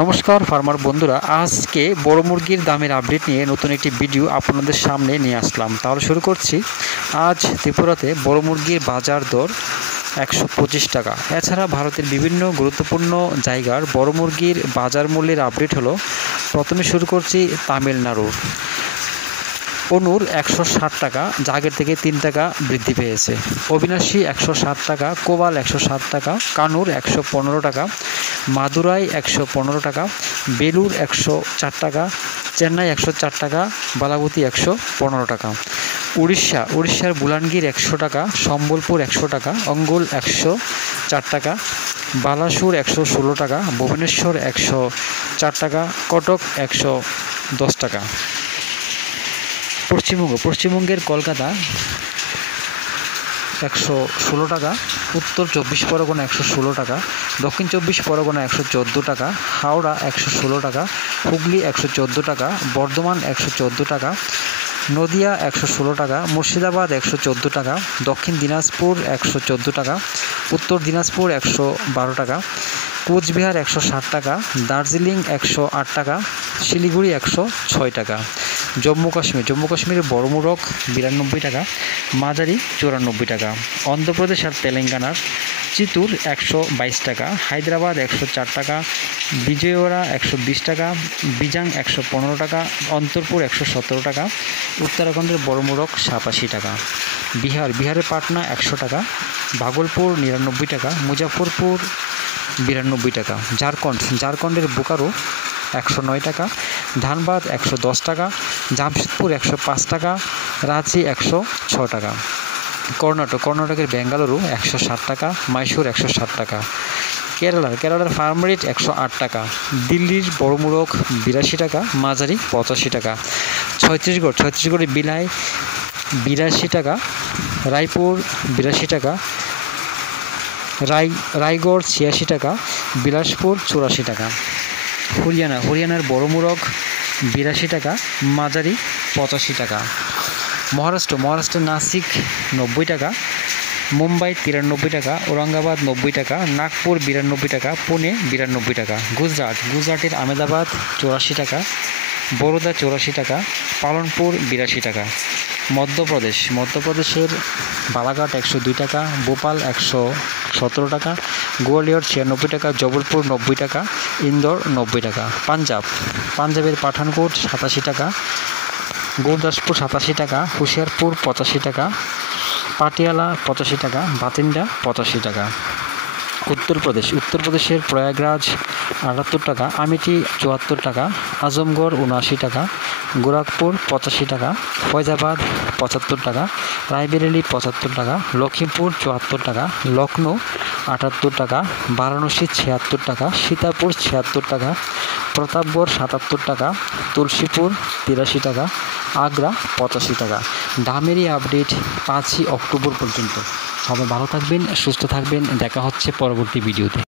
নমস্কার ফার্মার বন্ধুরা, আজকে বড় মুরগির দামের আপডেট নিয়ে নতুন একটি ভিডিও আপনাদের সামনে নিয়ে আসলাম। তাহলে শুরু করছি। আজ ত্রিপুরাতে বড় মুরগির বাজার দর 125 টাকা। এছাড়া ভারতের বিভিন্ন গুরুত্বপূর্ণ জায়গার বড় মুরগির বাজার মূল্যের আপডেট হলো। প্রথমে শুরু করছি তামিলনাড়ুর। অনুর 160 টাকা, যা আগের থেকে 3 টাকা বৃদ্ধি পেয়েছে। অবিনাশী 160 টাকা, কোবাল 160 টাকা, কানুর 115 টাকা, মাদুরাই 115 টাকা, বেলুর 104 টাকা, চেন্নাই 104 টাকা, বালাগুতি 115 টাকা। উড়িষ্যার বুলানগির 100 টাকা, সম্বলপুর 100 টাকা, অঙ্গুল 104 টাকা, বালাসুর 116 টাকা, ভুবনেশ্বর 104 টাকা, কটক 110 টাকা। পশ্চিমবঙ্গের কলকাতা 116 টাকা, উত্তর 24 পরগনা 116 টাকা, দক্ষিণ 24 পরগনা 114 টাকা, হাওড়া 116 টাকা, হুগলি 114 টাকা, বর্ধমান 114 টাকা, নদিয়া 116 টাকা, মুর্শিদাবাদ 114 টাকা, দক্ষিণ দিনাজপুর 114 টাকা, উত্তর দিনাজপুর 112 টাকা, কোচবিহার 160 টাকা, দার্জিলিং 108 টাকা, শিলিগুড়ি 106 টাকা। জম্মু কাশ্মীরের বড় মুরগ 92 টাকা, মাঝারি 94 টাকা। অন্ধ্রপ্রদেশ আর তেলেঙ্গানার চিত্তুর 122 টাকা, হায়দ্রাবাদ 104 টাকা, বিজয়ওয়াড়া 120 টাকা, বিজাং 115 টাকা, অন্তরপুর 117 টাকা। উত্তরাখণ্ডের বড় মুরগ 87 টাকা। বিহারের পাটনা 100 টাকা, ভাগলপুর 99 টাকা, মুজাফরপুর 92 টাকা। ঝাড়খণ্ডের বোকারো 109 টাকা, ধানবাদ 110 টাকা, জামশেদপুর 105 টাকা, রাঁচি 106 টাকা। কর্ণাটকের বেঙ্গালুরু 160 টাকা, মাইসুর 160 টাকা। কেরালার ফার্ম রেট 108 টাকা। দিল্লির বড় মুরগ 82 টাকা, মাঝারি 85 টাকা। ছত্তিশগড়ের বিলাই 82 টাকা, রায়পুর 82 টাকা, রায়গড় 86 টাকা, বিলাসপুর 84 টাকা। হরিয়ানার বড় মুরগ 82 টাকা, মাঝারি 85 টাকা। মহারাষ্ট্রের নাসিক 90 টাকা, মুম্বাই 93 টাকা, ঔরঙ্গাবাদ 90 টাকা, নাগপুর 92 টাকা, পুনে 92 টাকা। গুজরাটের আহমেদাবাদ 84 টাকা, বরোদা 84 টাকা, পালনপুর 82 টাকা। মধ্যপ্রদেশের বালাঘাট 102 টাকা, ভোপাল 117 টাকা, গোয়ালিয়র 96 টাকা, জবলপুর 90 টাকা, ইন্দোর 90 টাকা। পাঞ্জাবের পাঠানকোট 87 টাকা, গুরদাসপুর 87 টাকা, হুশিয়ারপুর 85 টাকা, পাটিয়ালা 85 টাকা, বাতিন্ডা 85 টাকা। উত্তরপ্রদেশের প্রয়াগরাজ 78 টাকা, আমেঠি 74 টাকা, আজমগড় 79 টাকা, গোরখপুর 85 টাকা, ফৈজাবাদ 75 টাকা, রায়বেরেলি 75 টাকা, লখিমপুর 74 টাকা, লখনৌ 78 টাকা, বারাণসী 76 টাকা, সীতাপুর 76 টাকা, প্রতাপগড় 77 টাকা, তুলসীপুর 83 টাকা, আগ্রা 85 টাকা। দামেরই আপডেট 5ই অক্টোবর পর্যন্ত। সবাই ভালো থাকবেন, সুস্থ থাকবেন। দেখা হচ্ছে পরবর্তী ভিডিওতে।